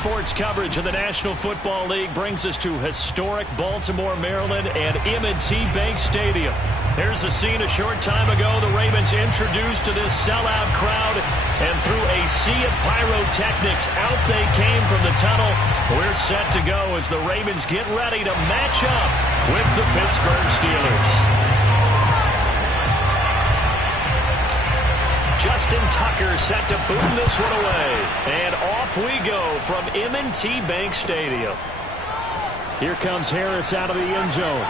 sports coverage of the National Football League brings us to historic Baltimore, Maryland, and M&T Bank Stadium. Here's the scene a short time ago. The Ravens introduced to this sellout crowd, and through a sea of pyrotechnics, out they came from the tunnel. We're set to go as the Ravens get ready to match up with the Pittsburgh Steelers. Justin Tucker set to boom this one away. And off we go from M&T Bank Stadium. Here comes Harris out of the end zone.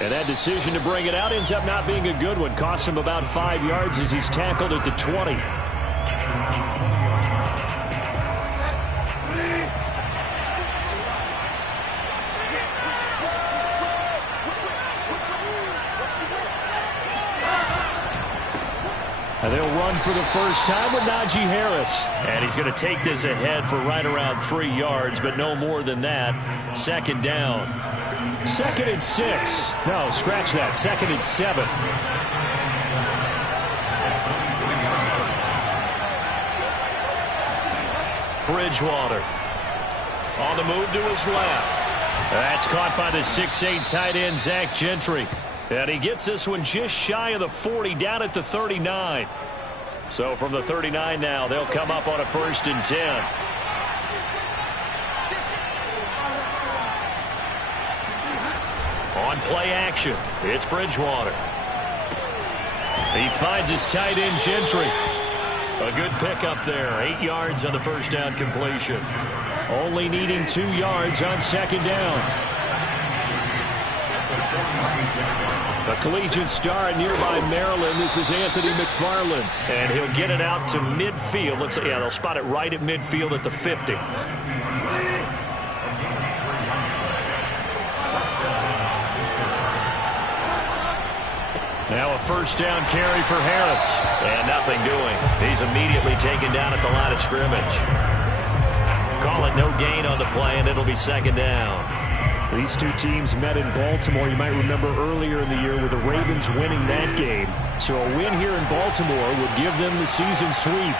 And that decision to bring it out ends up not being a good one. Cost him about 5 yards as he's tackled at the 20. And they'll run for the first time with Najee Harris. And he's going to take this ahead for right around 3 yards, but no more than that. Second down. 2nd and 6. No, scratch that. 2nd and 7. Bridgewater on the move to his left. That's caught by the 6'8" tight end, Zach Gentry. And he gets this one just shy of the 40, down at the 39. So from the 39 now, they'll come up on a 1st and 10. On play action, it's Bridgewater. He finds his tight end, Gentry. A good pickup there. 8 yards on the first down completion. Only needing 2 yards on 2nd down. A collegiate star in nearby Maryland. This is Anthony McFarland. And he'll get it out to midfield. Let's say, yeah, they'll spot it right at midfield at the 50. Now a 1st down carry for Harris. And nothing doing. He's immediately taken down at the line of scrimmage. Call it no gain on the play, and it'll be 2nd down. These two teams met in Baltimore. You might remember earlier in the year with the Ravens winning that game. So a win here in Baltimore would give them the season sweep.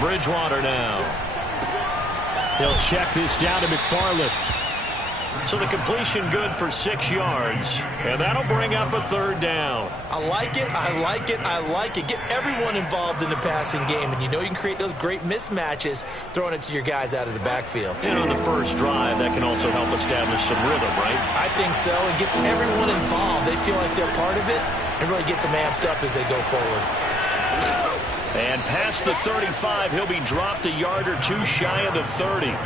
Bridgewater now. He'll check this down to McFarland. So the completion good for 6 yards. And that'll bring up a 3rd down. I like it. I like it. I like it. Get everyone involved in the passing game. And you know you can create those great mismatches throwing it to your guys out of the backfield. And on the first drive, that can also help establish some rhythm, right? I think so. It gets everyone involved. They feel like they're part of it. It really gets them amped up as they go forward. And past the 35, he'll be dropped a yard or two shy of the 30.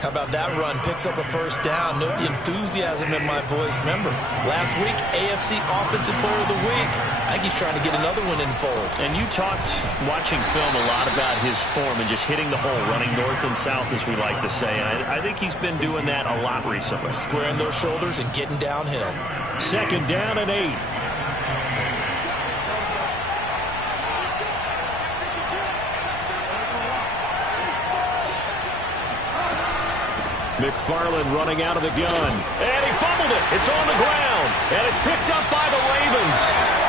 How about that run? Picks up a 1st down. Note the enthusiasm in my voice. Remember, last week, AFC Offensive Player of the Week. I think he's trying to get another one in the fold. And you talked, watching film, a lot about his form and just hitting the hole, running north and south, as we like to say. And I think he's been doing that a lot recently. Squaring those shoulders and getting downhill. 2nd down and 8. McFarland running out of the gun. And he fumbled it. It's on the ground. And it's picked up by the Ravens.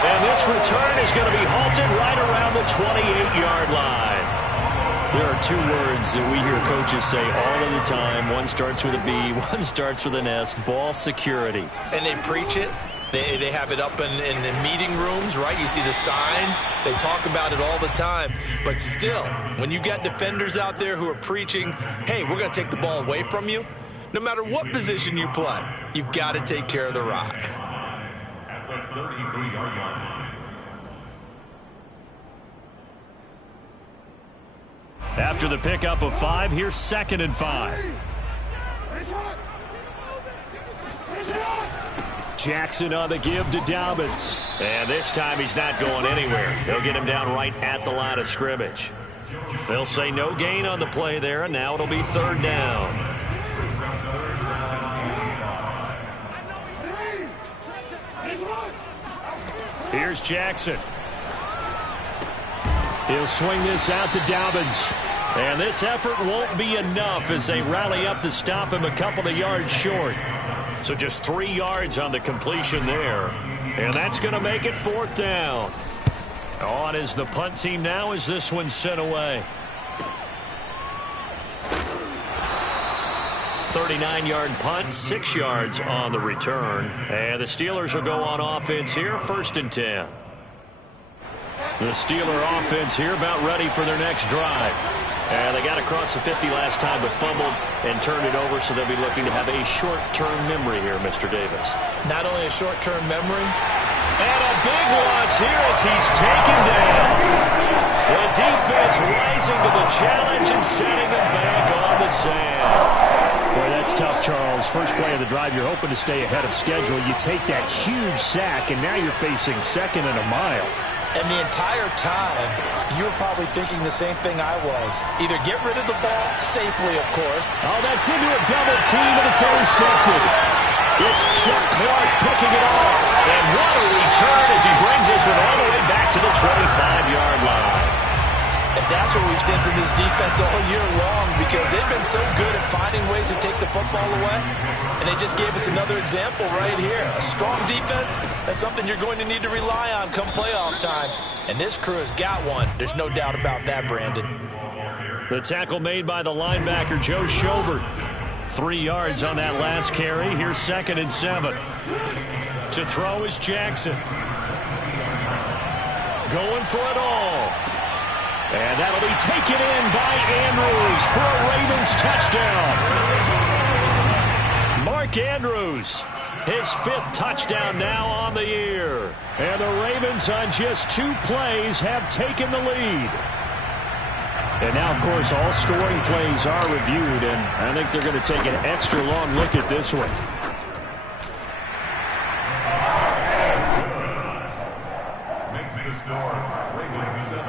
And this return is going to be halted right around the 28-yard line. There are 2 words that we hear coaches say all of the time. One starts with a B, one starts with an S. Ball security. And they preach it. They have it up in meeting rooms, right? You see the signs. They talk about it all the time. But still, when you've got defenders out there who are preaching, hey, we're going to take the ball away from you, no matter what position you play, you've got to take care of the rock. At the 33-yard line. After the pickup of 5, here's 2nd and 5. Jackson on the give to Dobbins. And this time he's not going anywhere. They'll get him down right at the line of scrimmage. They'll say no gain on the play there, and now it'll be 3rd down. Here's Jackson. He'll swing this out to Dobbins. And this effort won't be enough as they rally up to stop him a couple of yards short. So just 3 yards on the completion there. And that's going to make it 4th down. On is the punt team now as this one's sent away. 39-yard punt, 6 yards on the return. And the Steelers will go on offense here, 1st and 10. The Steeler offense here about ready for their next drive. And they got across the 50 last time but fumbled and turned it over, so they'll be looking to have a short-term memory here, Mr. Davis. Not only a short-term memory. And a big loss here as he's taken down. The defense rising to the challenge and setting him back on the sand. Boy, that's tough, Charles. First play of the drive, you're hoping to stay ahead of schedule. You take that huge sack, and now you're facing 2nd and a mile. And the entire time, you were probably thinking the same thing I was. Either get rid of the ball, safely, of course. Oh, that's into a double team, and it's intercepted. It's Chuck Clark picking it off. And what a return as he brings this one all the way back to the 25-yard line. And that's what we've seen from this defense all year long, because they've been so good at finding ways to take the football away. And they just gave us another example right here. A strong defense, that's something you're going to need to rely on come playoff time. And this crew has got one. There's no doubt about that, Brandon. The tackle made by the linebacker, Joe Schobert. 3 yards on that last carry. Here's 2nd and 7. To throw is Jackson. Going for it all. And that'll be taken in by Andrews for a Ravens touchdown. Mark Andrews, his 5th touchdown now on the year. And the Ravens on just 2 plays have taken the lead. And now, of course, all scoring plays are reviewed, and I think they're going to take an extra long look at this one. Makes the score. Ravens 7.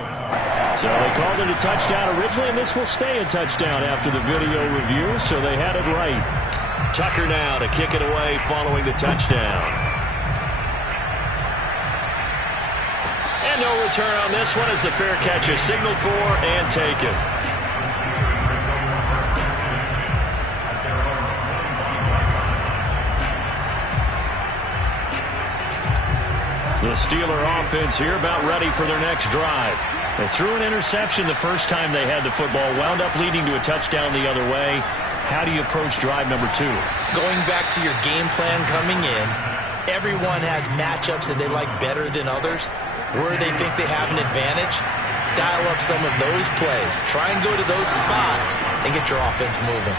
So they called it a touchdown originally, and this will stay a touchdown after the video review, so they had it right. Tucker now to kick it away following the touchdown. And no return on this one as the fair catch is signaled for and taken. The Steeler offense here about ready for their next drive. They threw an interception the first time they had the football, wound up leading to a touchdown the other way. How do you approach drive number 2? Going back to your game plan coming in, everyone has matchups that they like better than others. Where they think they have an advantage, dial up some of those plays. Try and go to those spots and get your offense moving.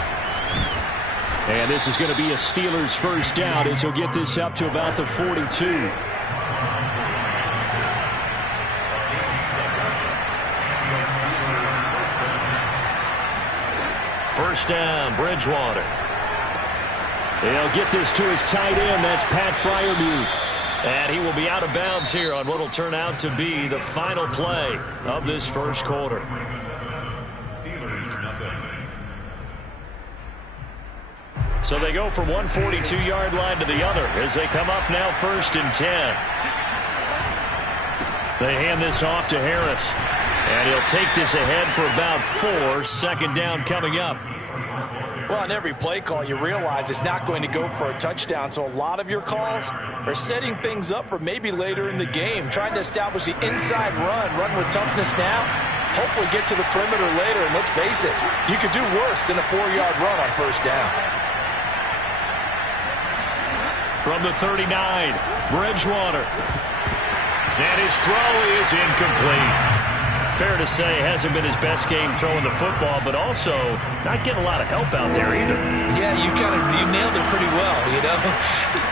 And this is going to be a Steelers first down as he'll get this up to about the 42. First down, Bridgewater. He'll get this to his tight end. That's Pat Freiermuth. And he will be out of bounds here on what will turn out to be the final play of this first quarter. Steelers nothing. So they go from one 42-yard line to the other as they come up now 1st and 10. They hand this off to Harris. And he'll take this ahead for about 4. 2nd down coming up. Well, on every play call, you realize it's not going to go for a touchdown. So a lot of your calls are setting things up for maybe later in the game, trying to establish the inside run with toughness now. Hopefully get to the perimeter later. And let's face it, you could do worse than a 4-yard run on 1st down. From the 39, Bridgewater. And his throw is incomplete. Fair to say, hasn't been his best game throwing the football, but also not getting a lot of help out there either. Yeah, you nailed it pretty well, you know.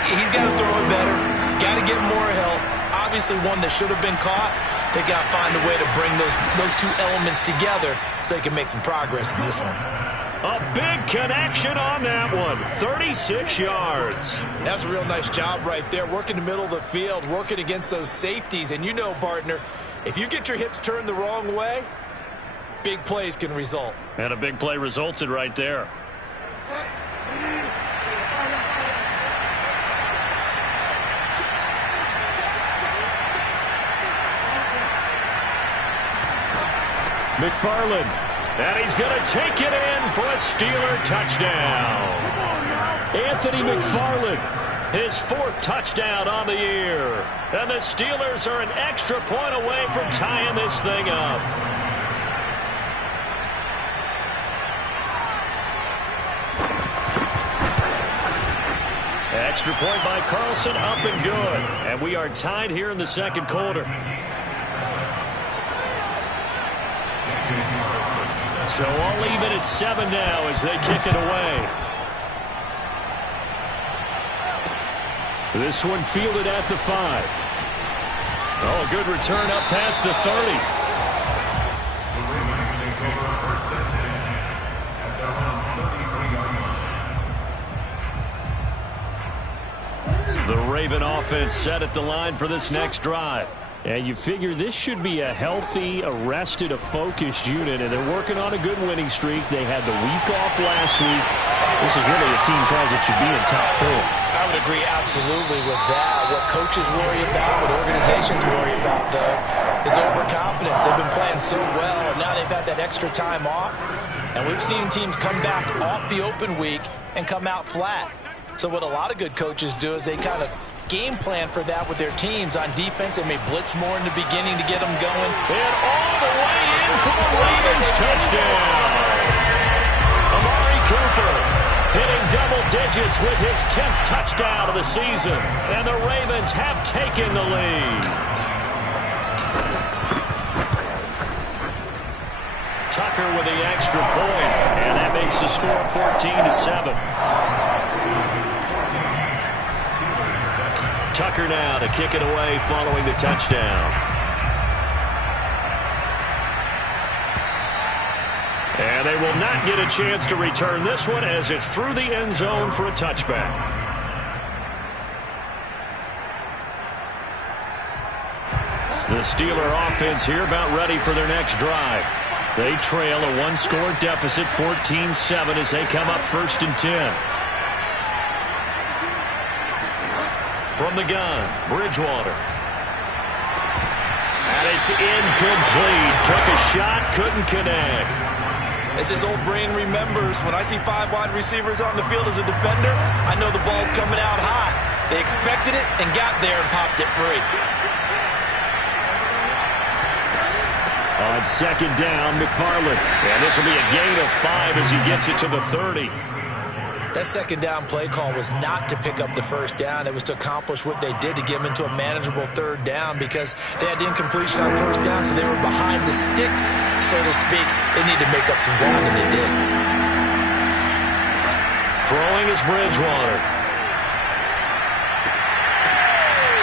He's got to throw it better, got to get more help. Obviously one that should have been caught. They got to find a way to bring those 2 elements together so they can make some progress in this one. A big connection on that one. 36 yards. That's a real nice job right there, working the middle of the field, working against those safeties. And you know, partner, if you get your hips turned the wrong way, big plays can result. And a big play resulted right there. McFarland. And he's going to take it in for a Steeler touchdown. Anthony McFarland His 4th touchdown on the year. And the Steelers are an extra point away from tying this thing up. Extra point by Carlson, up and good. And we are tied here in the second quarter. So all even at 7 now as they kick it away. This one fielded at the 5. Oh, good return up past the 30. The Ravens take over first and 10 at their own 33-yard line. The Raven offense set at the line for this next drive. And you figure this should be a healthy, arrested, a focused unit, and they're working on a good winning streak. They had the week off last week. This is really a team, Charles, that should be in top 4. I would agree absolutely with that. What coaches worry about, what organizations worry about, though, is overconfidence. They've been playing so well, and now they've had that extra time off. And we've seen teams come back off the open week and come out flat. So what a lot of good coaches do is they kind of game plan for that with their teams. On defense, they may blitz more in the beginning to get them going. And all the way in for the Ravens touchdown. Amari Cooper hitting double digits with his 10th touchdown of the season. And the Ravens have taken the lead. Tucker with the extra point, and that makes the score 14-7. Tucker now to kick it away following the touchdown. And they will not get a chance to return this one as it's through the end zone for a touchback. The Steeler offense here about ready for their next drive. They trail a 1-score deficit, 14-7, as they come up 1st and 10. From the gun, Bridgewater. And it's incomplete. Took a shot, couldn't connect. As his old brain remembers, when I see 5 wide receivers on the field as a defender, I know the ball's coming out high. They expected it and got there and popped it free. On 2nd down, McFarland. And this will be a gain of 5 as he gets it to the 30. That 2nd down play call was not to pick up the 1st down. It was to accomplish what they did, to get them into a manageable 3rd down, because they had the incompletion on 1st down, so they were behind the sticks, so to speak. They needed to make up some ground, and they did. Throwing is Bridgewater.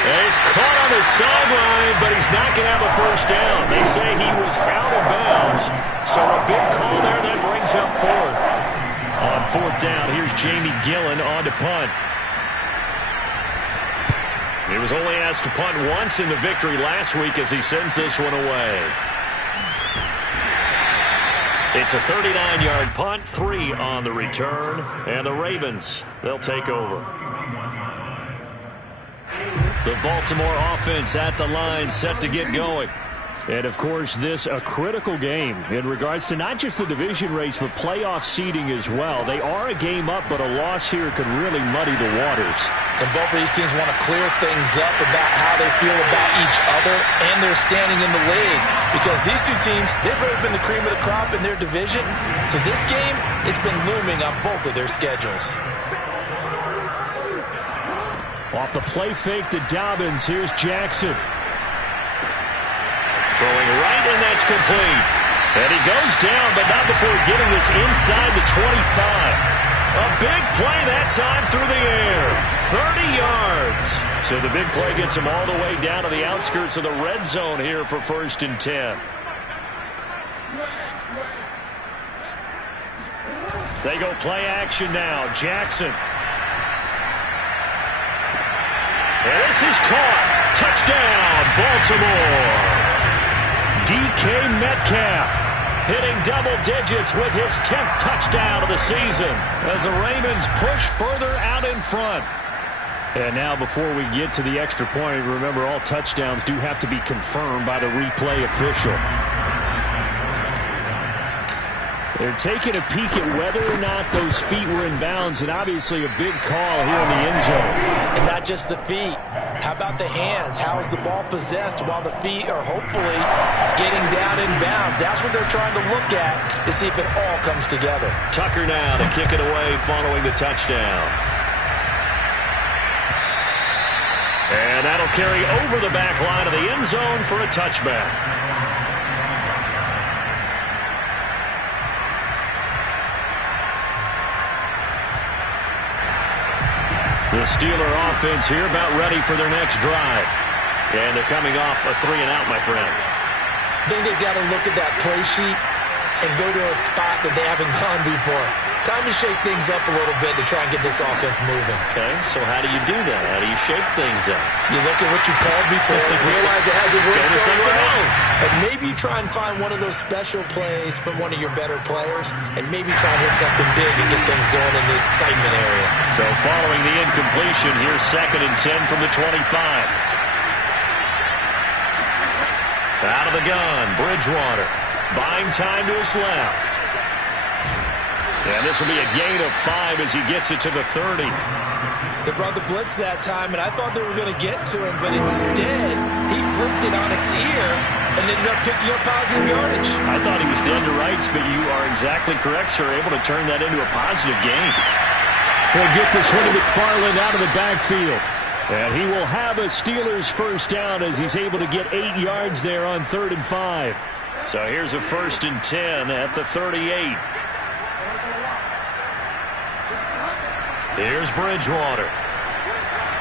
And he's caught on the sideline, but he's not going to have a 1st down. They say he was out of bounds, so a big call there that brings up 4th. On 4th down, here's Jamie Gillen on to punt. He was only asked to punt once in the victory last week as he sends this one away. It's a 39-yard punt, 3 on the return, and the Ravens, they'll take over. The Baltimore offense at the line, set to get going. And, of course, this a critical game in regards to not just the division race, but playoff seeding as well. They are a game up, but a loss here could really muddy the waters. And both of these teams want to clear things up about how they feel about each other and their standing in the league. Because these two teams, they've really been the cream of the crop in their division. So this game, it's been looming on both of their schedules. Off the play fake to Dobbins, here's Jackson. Throwing right, and that's complete. And he goes down, but not before getting this inside the 25. A big play that time through the air. 30 yards. So the big play gets him all the way down to the outskirts of the red zone here for 1st and 10. They go play action now. Jackson. And this is caught. Touchdown, Baltimore. DK Metcalf hitting double digits with his 10th touchdown of the season as the Ravens push further out in front. And now before we get to the extra point, remember all touchdowns do have to be confirmed by the replay official. They're taking a peek at whether or not those feet were in bounds, and obviously a big call here in the end zone. And not just the feet. How about the hands? How is the ball possessed while the feet are hopefully getting down in bounds? That's what they're trying to look at to see if it all comes together. Tucker now to kick it away following the touchdown. And that'll carry over the back line of the end zone for a touchback. The Steeler offense here about ready for their next drive. And they're coming off a 3-and-out, my friend. I think they've got to look at that play sheet and go to a spot that they haven't gone before. Time to shake things up a little bit to try and get this offense moving. Okay, so how do you do that? How do you shake things up? You look at what you called before, realize it hasn't worked Go to something else. and maybe try and find one of those special plays from one of your better players, and maybe try and hit something big and get things going in the excitement area. So following the incompletion, here's 2nd and 10 from the 25. Out of the gun, Bridgewater. Buying time to his left. And this will be a gain of 5 as he gets it to the 30. They brought the blitz that time, and I thought they were going to get to him, but instead, he flipped it on its ear and ended up picking up positive yardage. I thought he was dead to rights, but you are exactly correct, sir. Able to turn that into a positive gain. He'll get this one to McFarland out of the backfield. And he will have a Steelers first down as he's able to get 8 yards there on 3rd and 5. So here's a 1st and 10 at the 38. Here's Bridgewater.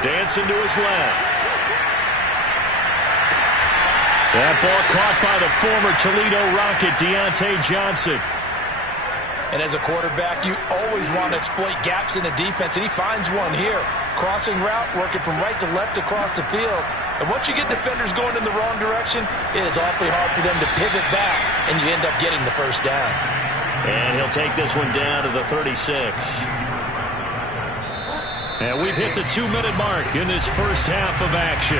Dancing to his left. That ball caught by the former Toledo Rocket, Deontay Johnson. And as a quarterback, you always want to exploit gaps in the defense, and he finds one here. Crossing route, working from right to left across the field. And once you get defenders going in the wrong direction, it is awfully hard for them to pivot back, and you end up getting the first down. And he'll take this one down to the 36. And we've hit the 2-minute mark in this first half of action.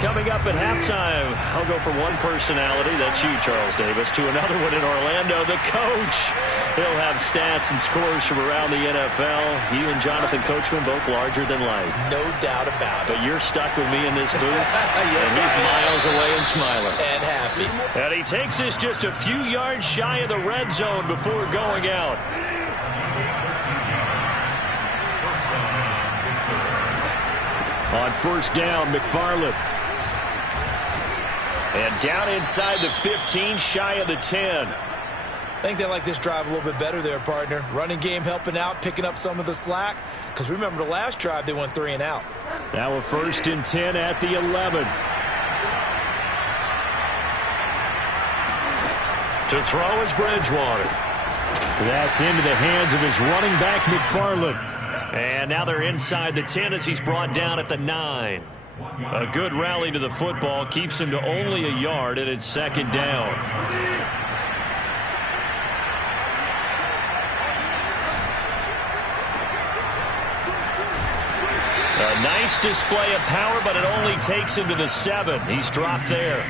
Coming up at halftime, I'll go from one personality, that's you, Charles Davis, to another one in Orlando, the coach. He'll have stats and scores from around the NFL. You and Jonathan Coachman, both larger than life. No doubt about it. But you're stuck with me in this booth, Yes, and he's miles away and smiling. And happy. And he takes us just a few yards shy of the red zone before going out. On first down, McFarland. And down inside the 15, shy of the 10. I think they like this drive a little bit better there, partner. Running game helping out, picking up some of the slack. Because remember, the last drive, they went 3-and-out. Now a 1st and 10 at the 11. To throw is Bridgewater. That's into the hands of his running back, McFarland. And now they're inside the 10 as he's brought down at the 9. A good rally to the football keeps him to only a yard, and it's 2nd down. A nice display of power, but it only takes him to the 7. He's dropped there.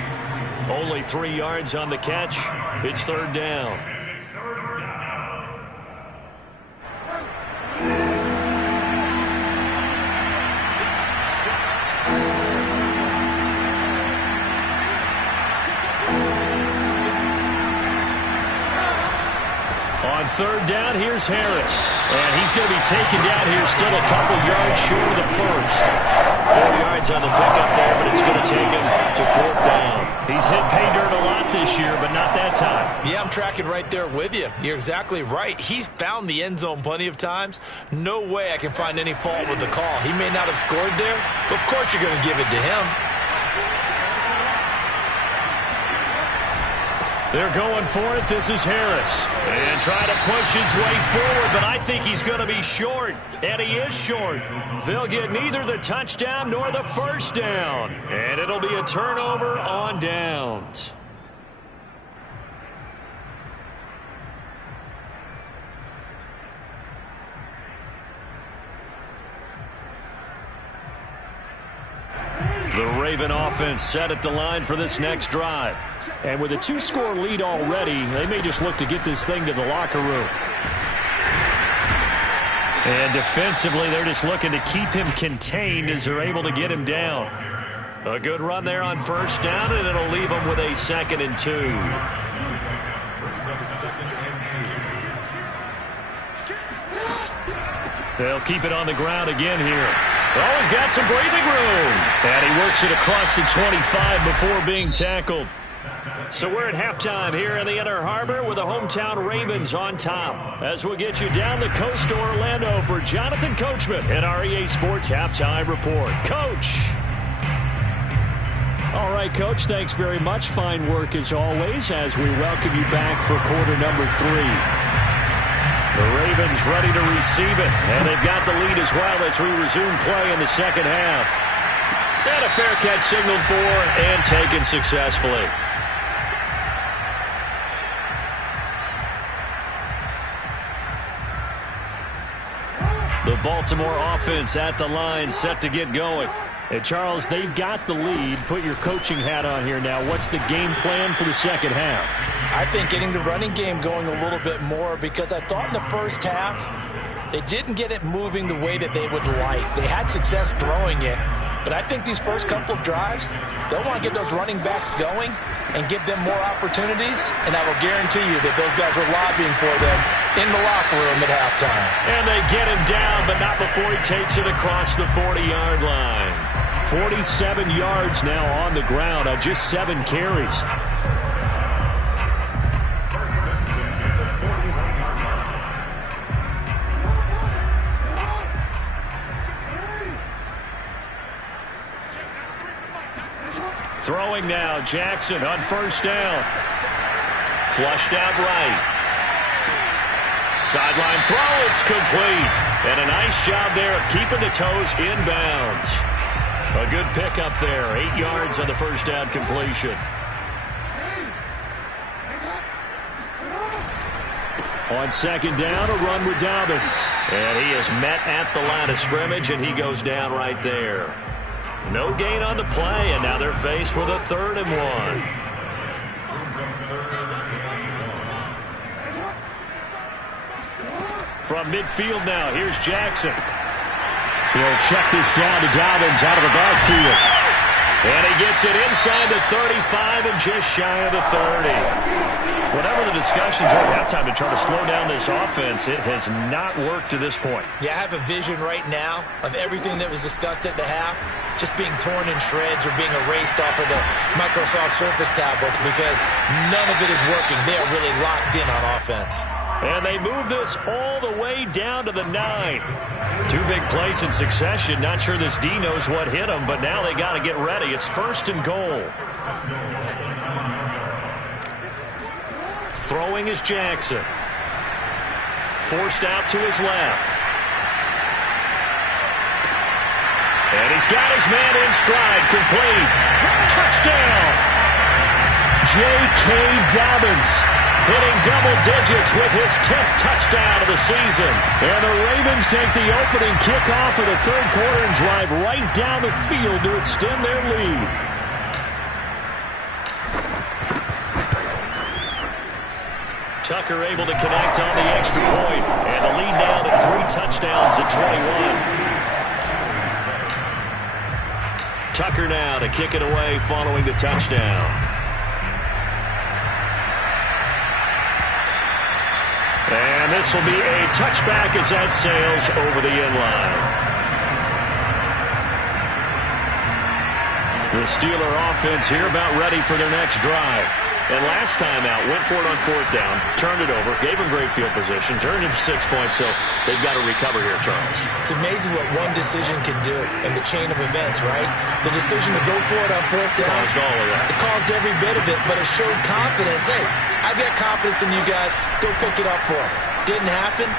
Only 3 yards on the catch. It's 3rd down. On 3rd down, here's Harris. And he's going to be taken down here, still a couple yards short of the first. 4 yards on the pickup there, but it's going to take him to 4th down. He's hit pay dirt a lot this year, but not that time. Yeah, I'm tracking right there with you. You're exactly right. He's found the end zone plenty of times. No way I can find any fault with the call. He may not have scored there, but of course you're going to give it to him. They're going for it. This is Harris. And trying to push his way forward, but I think he's going to be short. And he is short. They'll get neither the touchdown nor the first down. And it'll be a turnover on downs. The Raven offense set at the line for this next drive. And with a 2-score lead already, they may just look to get this thing to the locker room. And defensively, they're just looking to keep him contained as they're able to get him down. A good run there on first down, and it'll leave them with a 2nd and 2. They'll keep it on the ground again here. Oh, he's got some breathing room. And he works it across the 25 before being tackled. So we're at halftime here in the Inner Harbor with the hometown Ravens on top. As we'll get you down the coast to Orlando for Jonathan Coachman and our EA Sports Halftime Report. Coach. All right, Coach, thanks very much. Fine work as always as we welcome you back for quarter number 3. The Ravens ready to receive it, and they've got the lead as well as we resume play in the second half. And a fair catch signaled for and taken successfully. The Baltimore offense at the line, set to get going. And Charles, they've got the lead. Put your coaching hat on here now. What's the game plan for the second half? I think getting the running game going a little bit more, because I thought in the first half they didn't get it moving the way that they would like. They had success throwing it, but I think these first couple of drives, they'll want to get those running backs going and give them more opportunities, and I will guarantee you that those guys were lobbying for them in the locker room at halftime. And they get him down, but not before he takes it across the 40-yard line. 47 yards now on the ground on just 7 carries. Throwing now, Jackson on first down. Flushed out right. Sideline throw, it's complete. And a nice job there of keeping the toes inbounds. A good pickup there, 8 yards on the first down completion. On second down, a run with Dobbins. And he is met at the line of scrimmage, and he goes down right there. No gain on the play, and now they're faced with a 3rd and 1. From midfield now, here's Jackson. He'll check this down to Dobbins out of the backfield. And he gets it inside the 35 and just shy of the 30. Whatever the discussions are at halftime to try to slow down this offense, it has not worked to this point. Yeah, I have a vision right now of everything that was discussed at the half just being torn in shreds or being erased off of the Microsoft Surface tablets, because none of it is working. They are really locked in on offense. And they move this all the way down to the 9. 2 big plays in succession. Not sure this D knows what hit him, but now they got to get ready. It's 1st and goal. Throwing is Jackson. Forced out to his left. And he's got his man in stride, complete. Touchdown! J.K. Dobbins hitting double digits with his 10th touchdown of the season. And the Ravens take the opening kickoff of the 3rd quarter and drive right down the field to extend their lead. Tucker able to connect on the extra point, and the lead now to 3 touchdowns at 21. Tucker now to kick it away following the touchdown. And this will be a touchback as that sails over the end line. The Steeler offense here about ready for their next drive. And last time out, went for it on 4th down, turned it over, gave them great field position, turned it to 6 points, so they've got to recover here, Charles. It's amazing what one decision can do in the chain of events, right? The decision to go for it on 4th down. Caused all of that. It caused every bit of it, but it showed confidence. Hey, I've got confidence in you guys. Go pick it up for them. Didn't happen.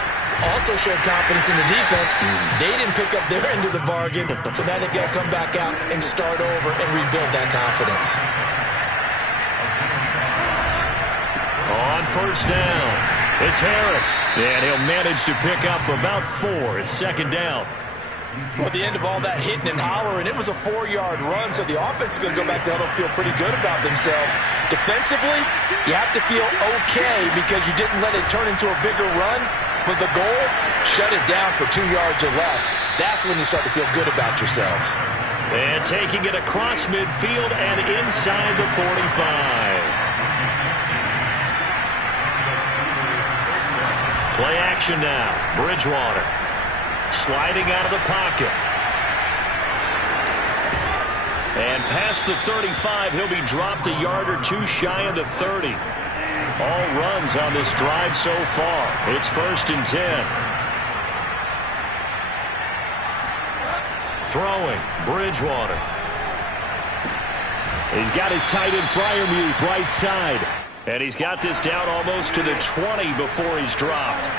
Also showed confidence in the defense. They didn't pick up their end of the bargain, so now they've got to come back out and start over and rebuild that confidence. On first down, it's Harris. And he'll manage to pick up about 4. It's 2nd down. Well, at the end of all that hitting and hollering, it was a 4-yard run, so the offense is going to go back there and feel pretty good about themselves. Defensively, you have to feel okay because you didn't let it turn into a bigger run. But the goal, shut it down for 2 yards or less. That's when you start to feel good about yourselves. And taking it across midfield and inside the 45. Play action now. Bridgewater sliding out of the pocket. And past the 35, he'll be dropped a yard or two shy of the 30. All runs on this drive so far. It's 1st and 10. Throwing, Bridgewater. He's got his tight end Freiermuth right side. And he's got this down almost to the 20 before he's dropped.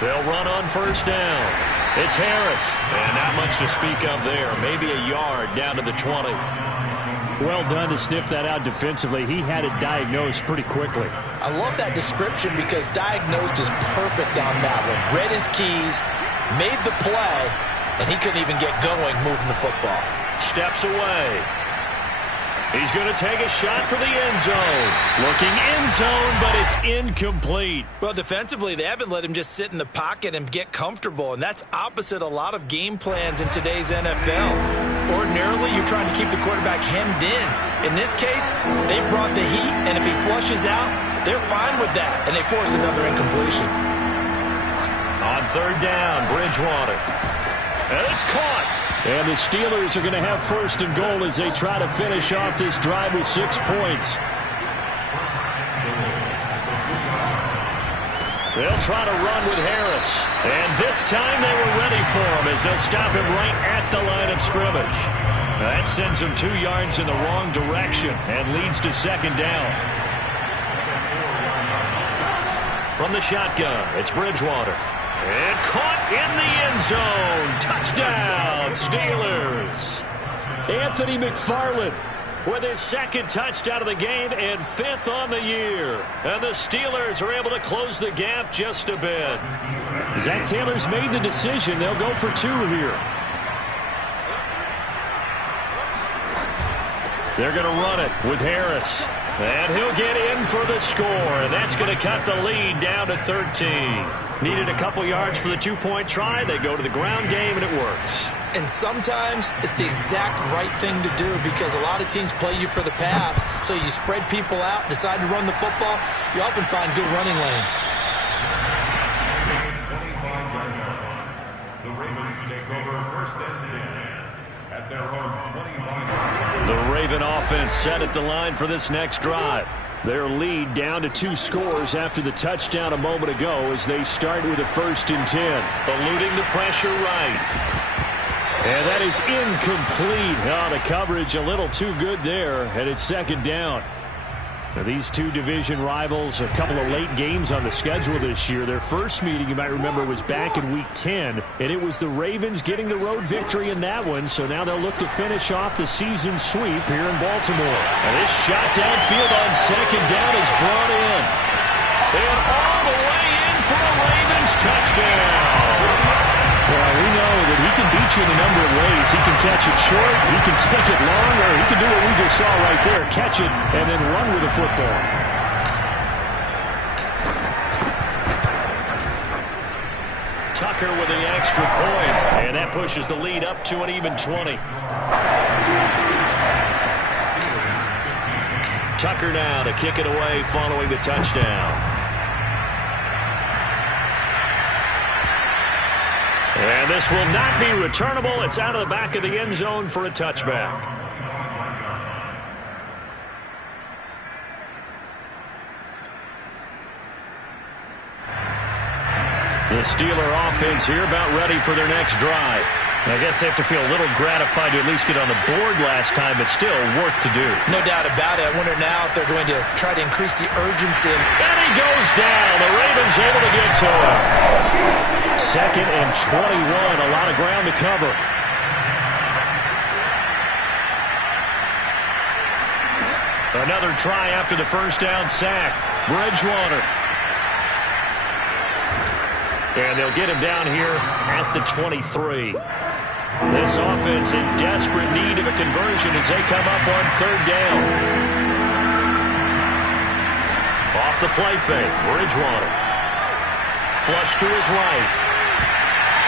They'll run on 1st down. It's Harris. And not much to speak of there. Maybe a yard down to the 20. Well done to sniff that out defensively. He had it diagnosed pretty quickly. I love that description because diagnosed is perfect on that one. Read his keys, made the play, and he couldn't even get going moving the football. Steps away. He's going to take a shot for the end zone. Looking end zone, but it's incomplete. Well, defensively, they haven't let him just sit in the pocket and get comfortable, and that's opposite a lot of game plans in today's NFL. Ordinarily, you're trying to keep the quarterback hemmed in. In this case, they brought the heat, and if he flushes out, they're fine with that, and they force another incompletion. On 3rd down, Bridgewater. And it's caught. And the Steelers are going to have 1st and goal as they try to finish off this drive with 6 points. They'll try to run with Harris. And this time they were ready for him as they'll stop him right at the line of scrimmage. That sends him 2 yards in the wrong direction and leads to 2nd down. From the shotgun, it's Bridgewater. And caught in the end zone. Touchdown, Steelers. Anthony McFarland with his 2nd touchdown of the game and 5th on the year. And the Steelers are able to close the gap just a bit. Zach Taylor's made the decision. They'll go for 2 here. They're going to run it with Harris. And he'll get in for the score. And that's going to cut the lead down to 13. Needed a couple yards for the 2-point try. They go to the ground game, and it works. And sometimes it's the exact right thing to do because a lot of teams play you for the pass. So you spread people out, decide to run the football. You often find good running lanes. The Ravens take over 1st and 10 at their own 25. The Raven offense set at the line for this next drive. Their lead down to 2 scores after the touchdown a moment ago as they start with a 1st and 10. Eluding the pressure right. And that is incomplete. Oh, the coverage a little too good there, and it's 2nd down. Now, these 2 division rivals, a couple of late games on the schedule this year. Their first meeting, you might remember, was back in Week 10, and it was the Ravens getting the road victory in that one. So now they'll look to finish off the season sweep here in Baltimore. And this shot downfield on 2nd down is brought in. And all the way in for a Ravens touchdown. Well, we know that he can beat you in a number of ways. He can catch it short, he can take it long, or he can do what we just saw right there, catch it and then run with the football. Tucker with the extra point, and that pushes the lead up to an even 20. Tucker now to kick it away following the touchdown. And this will not be returnable. It's out of the back of the end zone for a touchback. The Steeler offense here about ready for their next drive. I guess they have to feel a little gratified to at least get on the board last time, but still work to do. No doubt about it. I wonder now if they're going to try to increase the urgency. And he goes down. The Ravens able to get to him. 2nd and 21. A lot of ground to cover. Another try after the 1st down sack. Bridgewater. And they'll get him down here at the 23. This offense in desperate need of a conversion as they come up on third down. Off the play fake, Bridgewater. Flush to his right.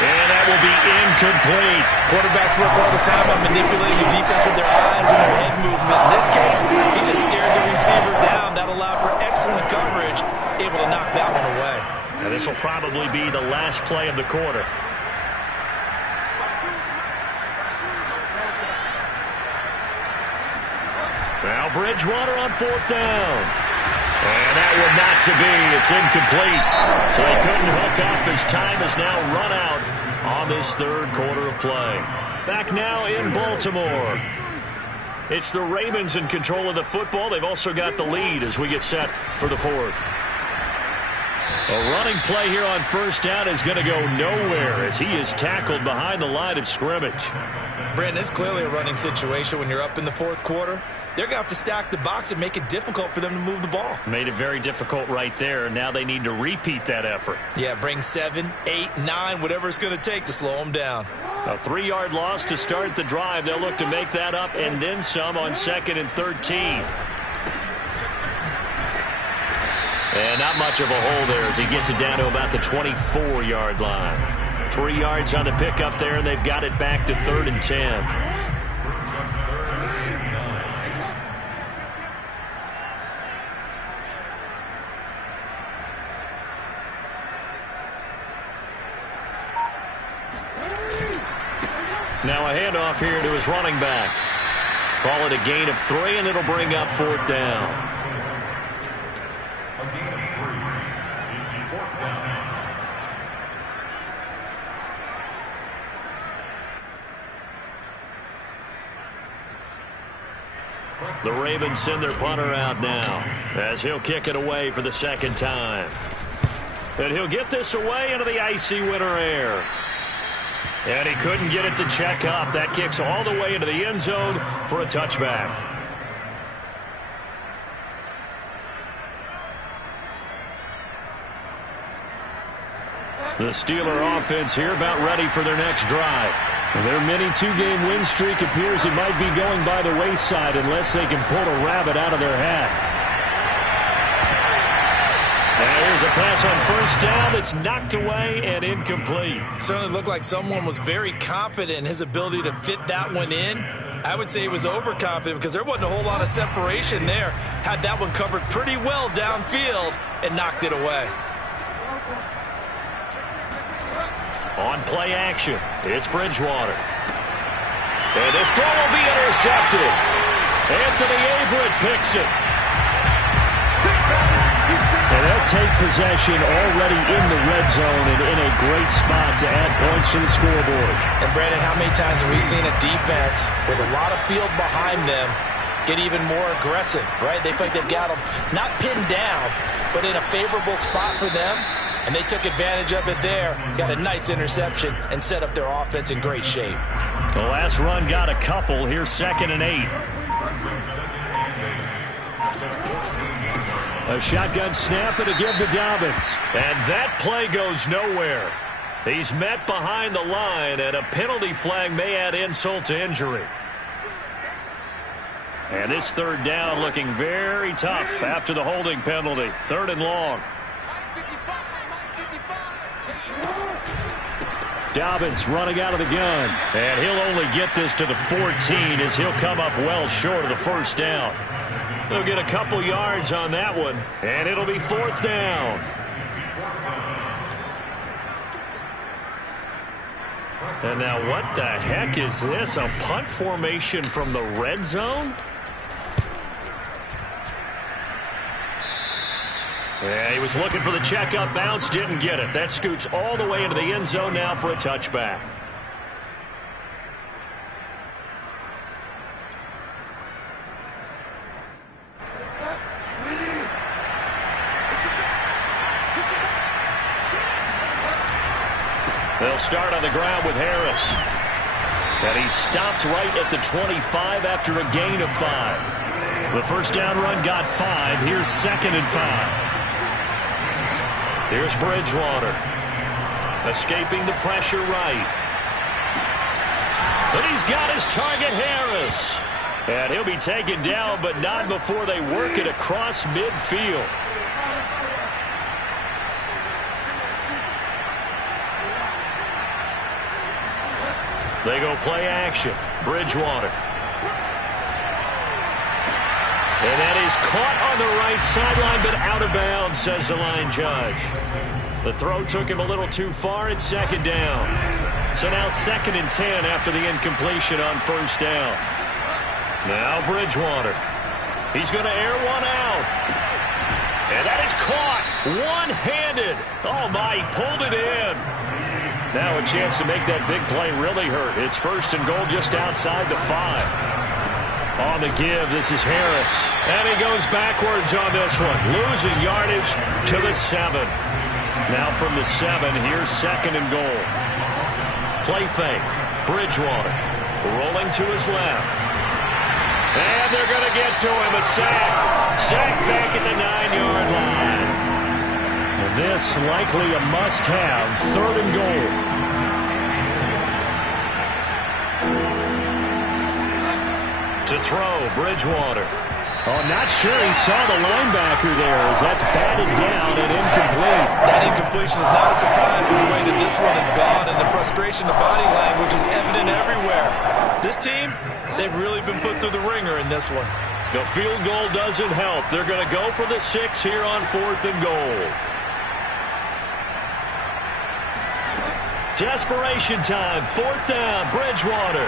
And that will be incomplete. Quarterbacks work all the time on manipulating the defense with their eyes and their head movement. In this case, he just stared the receiver down. That allowed for excellent coverage, able to knock that one away. And this will probably be the last play of the quarter. Now Bridgewater on fourth down. And that one not to be. It's incomplete. So they couldn't hook up as time has now run out on this third quarter of play. Back now in Baltimore. It's the Ravens in control of the football. They've also got the lead as we get set for the fourth. A running play here on first down is going to go nowhere as he is tackled behind the line of scrimmage. Brandon, it's clearly a running situation when you're up in the fourth quarter. They're going to have to stack the box and make it difficult for them to move the ball. Made it very difficult right there. Now they need to repeat that effort. Yeah, bring 7, 8, 9, whatever it's going to take to slow them down. A 3-yard loss to start the drive. They'll look to make that up and then some on 2nd and 13. And not much of a hole there as he gets it down to about the 24-yard line. 3 yards on the pickup there, and they've got it back to 3rd and 10. Now a handoff here to his running back. Call it a gain of 3, and it'll bring up 4th down. A gain of 3 is 4th down. The Ravens send their punter out now as he'll kick it away for the second time. And he'll get this away into the icy winter air. And he couldn't get it to check up. That kicks all the way into the end zone for a touchback. The Steeler offense here about ready for their next drive. Their mini 2-game win streak appears it might be going by the wayside unless they can pull a rabbit out of their hat. Now here's a pass on first down that's knocked away and incomplete. Certainly looked like someone was very confident in his ability to fit that one in. I would say he was overconfident because there wasn't a whole lot of separation there. Had that one covered pretty well downfield and knocked it away. On play action, it's Bridgewater. And this throw will be intercepted. Anthony Averett picks it. And they'll take possession already in the red zone and in a great spot to add points to the scoreboard. And Brandon, how many times have we seen a defense with a lot of field behind them get even more aggressive, right? They feel like they've got them not pinned down, but in a favorable spot for them. And they took advantage of it there. Got a nice interception and set up their offense in great shape. The last run got a couple. Here's 2nd and 8. A shotgun snap and a give to Dobbins. And that play goes nowhere. He's met behind the line, and a penalty flag may add insult to injury. And this 3rd down looking very tough after the holding penalty. 3rd and long. Dobbins running out of the gun. And he'll only get this to the 14 as he'll come up well short of the first down. They'll get a couple yards on that one, and it'll be 4th down. And now what the heck is this? A punt formation from the red zone? Yeah, he was looking for the checkup bounce, didn't get it. That scoots all the way into the end zone now for a touchback. They'll start on the ground with Harris. And he stopped right at the 25 after a gain of 5. The first down run got 5. Here's 2nd and 5. Here's Bridgewater. Escaping the pressure right. And he's got his target, Harris. And he'll be taken down, but not before they work it across midfield. They go play action. Bridgewater. And that is caught on the right sideline, but out of bounds, says the line judge. The throw took him a little too far. It's second down. So now 2nd and 10 after the incompletion on first down. Now Bridgewater. He's going to air one out. And that is caught one-handed. Oh, my, he pulled it in. Now a chance to make that big play really hurt. It's 1st and goal just outside the 5. On the give, this is Harris. And he goes backwards on this one. Losing yardage to the 7. Now from the 7, here's 2nd and goal. Play fake. Bridgewater rolling to his left. And they're going to get to him. A sack. Sack back at the 9-yard line. This likely a must-have. 3rd and goal. To throw, Bridgewater. Oh, not sure he saw the linebacker there as that's batted down and incomplete. That incompletion is not a surprise with the way that this one has gone, and the frustration, the body language is evident everywhere. This team, they've really been put through the ringer in this one. The field goal doesn't help. They're going to go for the 6 here on 4th and goal. Desperation time. 4th down, Bridgewater.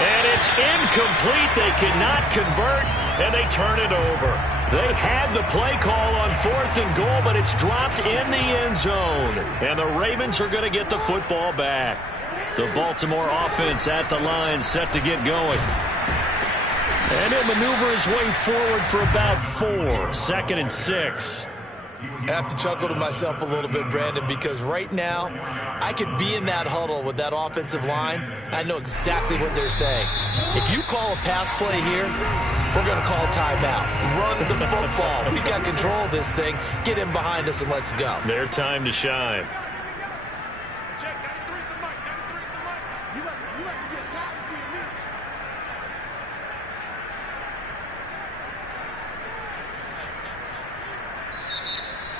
And it's incomplete. They cannot convert, and they turn it over. They had the play call on 4th and goal, but it's dropped in the end zone. And the Ravens are going to get the football back. The Baltimore offense at the line, set to get going. And he'll maneuver his way forward for about 4. 2nd and 6. I have to chuckle to myself a little bit, Brandon, because right now I could be in that huddle with that offensive line. I know exactly what they're saying. If you call a pass play here, we're going to call timeout. Run the football. We've got control of this thing. Get in behind us and let's go. Their time to shine.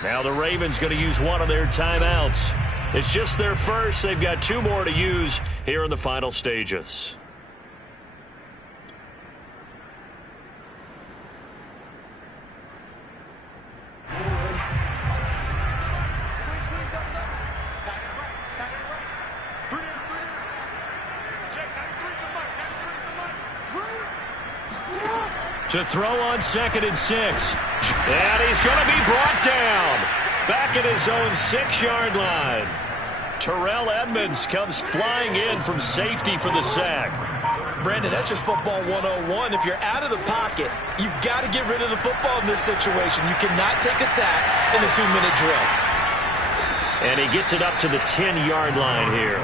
Now the Ravens going to use one of their timeouts. It's just their first. They've got 2 more to use here in the final stages. To throw on 2nd and 6. And he's going to be brought down. Back at his own 6-yard line. Terrell Edmonds comes flying in from safety for the sack. Brandon, that's just football 101. If you're out of the pocket, you've got to get rid of the football in this situation. You cannot take a sack in a 2-minute drill. And he gets it up to the 10-yard line here.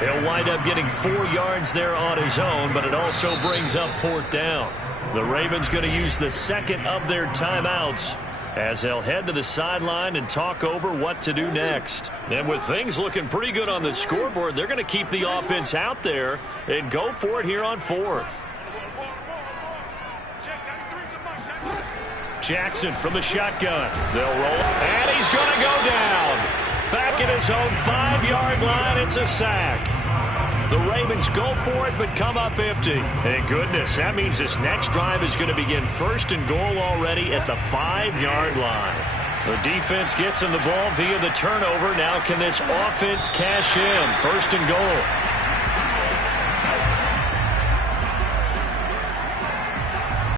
He'll wind up getting 4 yards there on his own, but it also brings up 4th down. The Ravens going to use the 2nd of their timeouts as they'll head to the sideline and talk over what to do next. And with things looking pretty good on the scoreboard, they're going to keep the offense out there and go for it here on 4th. Jackson from the shotgun. They'll roll. And he's going to go down. Back at his own 5-yard line, it's a sack. The Ravens go for it, but come up empty. Thank goodness. That means this next drive is going to begin 1st and goal already at the 5-yard line. The defense gets him the ball via the turnover. Now can this offense cash in? 1st and goal.